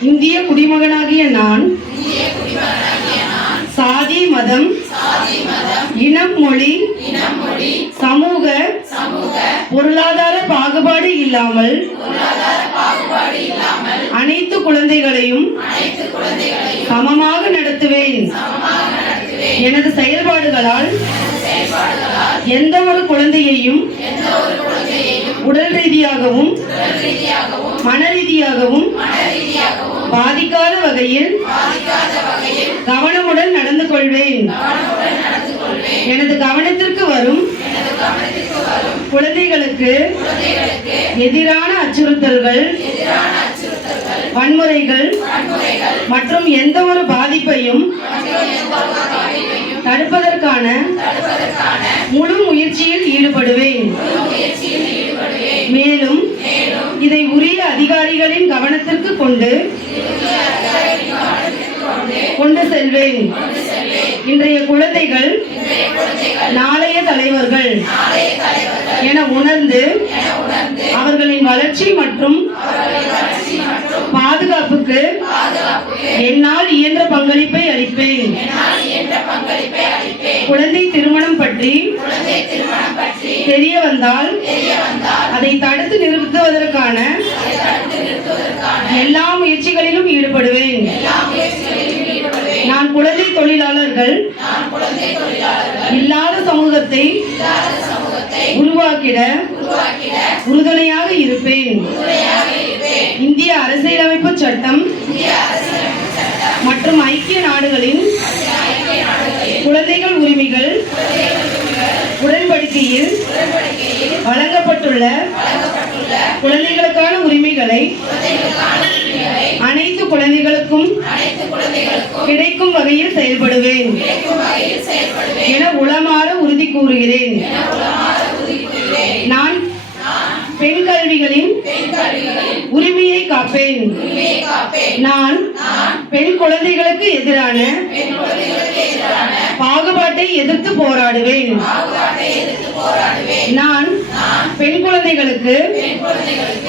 இந்திய குடிமகனாகிய நான் சாதி மதம் இனம் மொழி சமூக பொருளாதார பாகுபாடு இல்லாமல் அனைத்து குழந்தைகளையும் சமமாக நடத்துவேன். எனது செயல்பாடுகளால் எந்த ஒரு குழந்தையையும் உடல் ரீதியாகவும் மன ரீதியாகவும் பாதிக்காத வகையில் கவனமுடன் நடந்து கொள்வேன். எனது கவனத்திற்கு வரும் குழந்தைகளுக்கு எதிரான அச்சுறுத்தல்கள் வன்முறைகள் மற்றும் எந்த ஒரு பாதிப்பையும் தடுப்பதற்கான முழு முயற்சியில் ஈடுபடுவேன். மேலும் இதை உரிய அதிகாரிகளின் கவனத்திற்கு கொண்டு கொண்டு செல்வேன். இன்றைய குழந்தைகள் நாளைய தலைவர்கள் என உணர்ந்து அவர்களின் வளர்ச்சி மற்றும் பாதுகாப்புக்கு என்னால் இயன்ற பங்களிப்பை அளிப்பேன். குழந்தை திருமணம் பற்றி தெரிய வந்தால் அதை தடுத்து நிறுத்துவதற்கான எல்லா முயற்சிகளிலும் ஈடுபடுவேன். நான் குழந்தை தொழிலாளர்கள் இல்லாத சமூகத்தை உருவாக்கிட உறுதுணையாக இருப்பேன். இந்திய அரசியலமைப்பு சட்டம் மற்றும் ஐக்கிய நாடுகளின் குழந்தைகள் உரிமைகள் உடன்படிக்கையில் வழங்கப்பட்டுள்ள குழந்தைகளுக்கான உரிமைகளை அனைத்து குழந்தைகளுக்கும் கிடைக்கும் வகையில் செயல்படுவேன் என உளமாற உறுதி கூறுகிறேன். நான் பெண் கல்விகளின் உரிமையை காப்பேன். நான் பெண் குழந்தைகளுக்கு எதிரான பாகுபாட்டை எதிர்த்து போராடுவேன். நான் பெண் குழந்தைகளுக்கு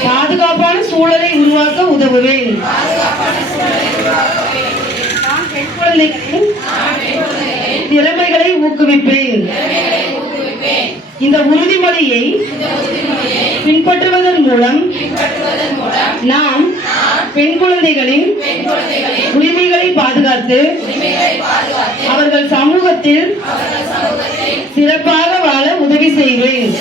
பாதுகாப்பான சூழலை உருவாக்க உதவுவேன். நான் பெண் குழந்தைகளின் திறமைகளை ஊக்குவிப்பேன். இந்த உறுதிமொழியை பின்பற்றுவதன் மூலம் நாம் பெண் குழந்தைகளின் உரிமைகளை பாதுகாத்து அவர்கள் சமூகத்தில் சிறப்பாக வாழ உதவி செய்வேன்.